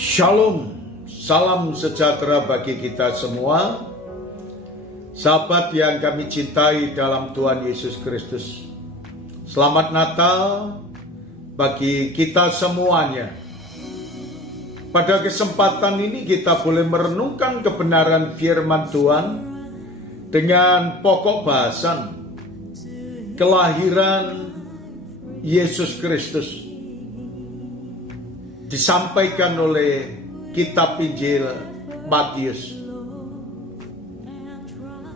Shalom, salam sejahtera bagi kita semua, sahabat yang kami cintai dalam Tuhan Yesus Kristus. Selamat Natal bagi kita semuanya. Pada kesempatan ini kita boleh merenungkan kebenaran firman Tuhan dengan pokok bahasan kelahiran Yesus Kristus. Disampaikan oleh kitab Injil Matius.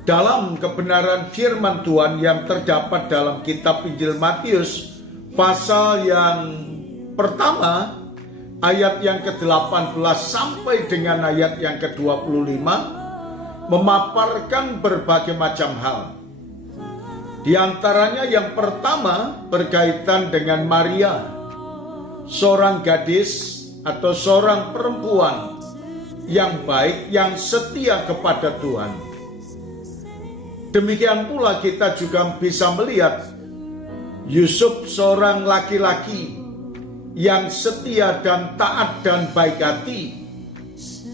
Dalam kebenaran firman Tuhan yang terdapat dalam kitab Injil Matius, pasal yang pertama, ayat yang ke-18 sampai dengan ayat yang ke-25, memaparkan berbagai macam hal. Di antaranya yang pertama berkaitan dengan Maria, seorang gadis atau seorang perempuan yang baik, yang setia kepada Tuhan. Demikian pula kita juga bisa melihat Yusuf, seorang laki-laki yang setia dan taat dan baik hati,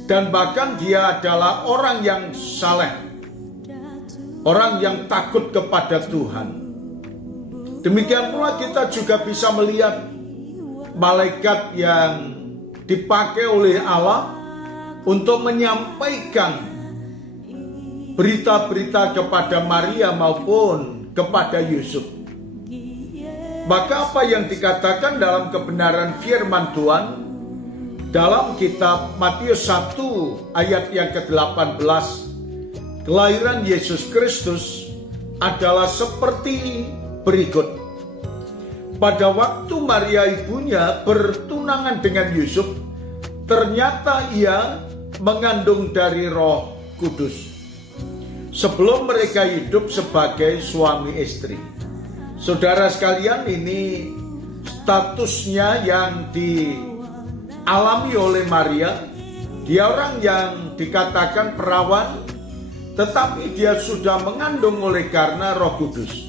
dan bahkan dia adalah orang yang saleh, orang yang takut kepada Tuhan. Demikian pula kita juga bisa melihat malaikat yang dipakai oleh Allah untuk menyampaikan berita-berita kepada Maria maupun kepada Yusuf. Maka apa yang dikatakan dalam kebenaran firman Tuhan dalam kitab Matius 1 ayat yang ke-18, kelahiran Yesus Kristus adalah seperti berikut. Pada waktu Maria ibunya bertunangan dengan Yusuf, ternyata ia mengandung dari Roh Kudus. Sebelum mereka hidup sebagai suami istri. Saudara sekalian, ini statusnya yang dialami oleh Maria. Dia orang yang dikatakan perawan, tetapi dia sudah mengandung oleh karena Roh Kudus.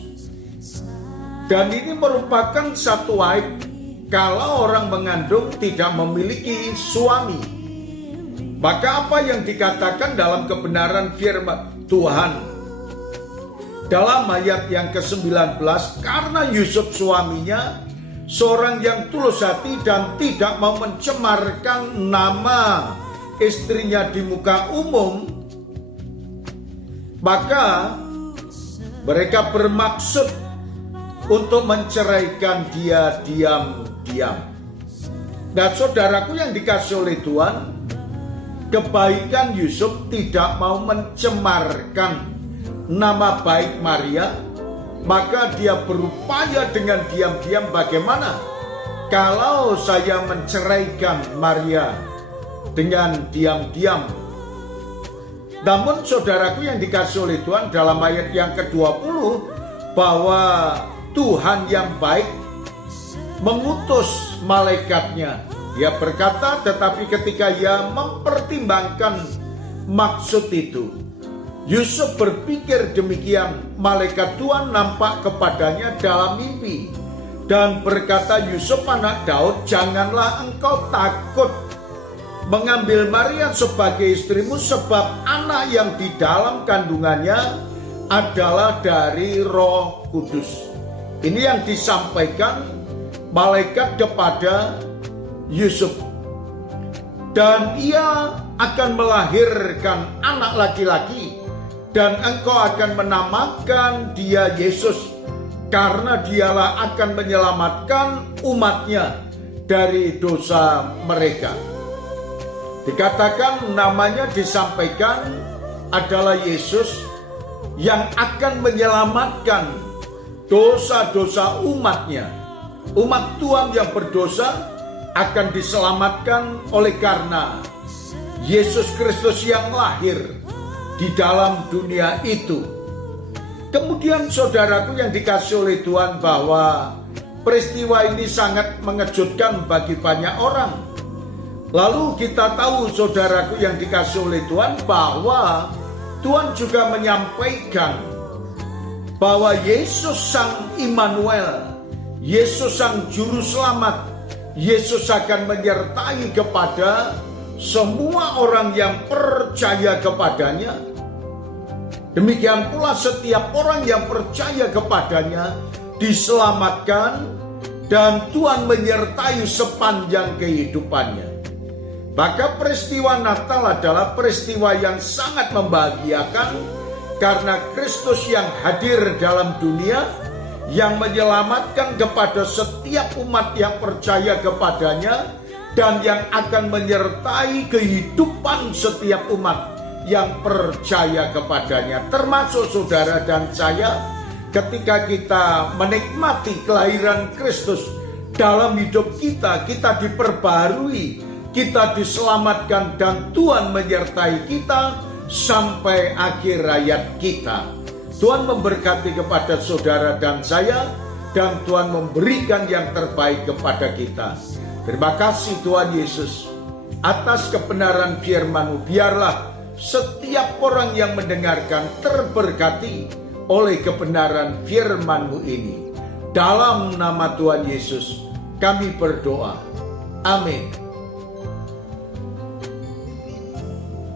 Dan ini merupakan satu aib kalau orang mengandung tidak memiliki suami. Maka apa yang dikatakan dalam kebenaran firman Tuhan dalam ayat yang ke-19, karena Yusuf suaminya seorang yang tulus hati dan tidak mau mencemarkan nama istrinya di muka umum, maka mereka bermaksud untuk menceraikan dia diam-diam. Nah, saudaraku yang dikasih oleh Tuhan, kebaikan Yusuf tidak mau mencemarkan nama baik Maria, maka dia berupaya dengan diam-diam bagaimana kalau saya menceraikan Maria dengan diam-diam. Namun saudaraku yang dikasih oleh Tuhan, dalam ayat yang ke-20, bahwa Tuhan yang baik mengutus malaikatnya. Dia berkata, tetapi ketika ia mempertimbangkan maksud itu, Yusuf berpikir demikian, malaikat Tuhan nampak kepadanya dalam mimpi dan berkata, Yusuf anak Daud, janganlah engkau takut mengambil Maria sebagai istrimu, sebab anak yang di dalam kandungannya adalah dari Roh Kudus. Ini yang disampaikan malaikat kepada Yusuf. Dan ia akan melahirkan anak laki-laki, dan engkau akan menamakan dia Yesus, karena dialah akan menyelamatkan umatnya dari dosa mereka. Dikatakan namanya disampaikan adalah Yesus yang akan menyelamatkan dosa-dosa umatnya. Umat Tuhan yang berdosa akan diselamatkan oleh karena Yesus Kristus yang lahir di dalam dunia itu. Kemudian saudaraku yang dikasih oleh Tuhan, bahwa peristiwa ini sangat mengejutkan bagi banyak orang. Lalu kita tahu saudaraku yang dikasih oleh Tuhan, bahwa Tuhan juga menyampaikan bahwa Yesus Sang Immanuel, Yesus Sang Juru Selamat, Yesus akan menyertai kepada semua orang yang percaya kepadanya. Demikian pula setiap orang yang percaya kepadanya diselamatkan dan Tuhan menyertai sepanjang kehidupannya. Maka peristiwa Natal adalah peristiwa yang sangat membahagiakan karena Kristus yang hadir dalam dunia yang menyelamatkan kepada setiap umat yang percaya kepadanya dan yang akan menyertai kehidupan setiap umat yang percaya kepadanya, termasuk saudara dan saya. Ketika kita menikmati kelahiran Kristus dalam hidup kita, kita diperbarui, kita diselamatkan dan Tuhan menyertai kita sampai akhir hayat kita. Tuhan memberkati kepada saudara dan saya, dan Tuhan memberikan yang terbaik kepada kita. Terima kasih Tuhan Yesus atas kebenaran firman-Mu. Biarlah setiap orang yang mendengarkan terberkati oleh kebenaran firman-Mu ini. Dalam nama Tuhan Yesus kami berdoa. Amin.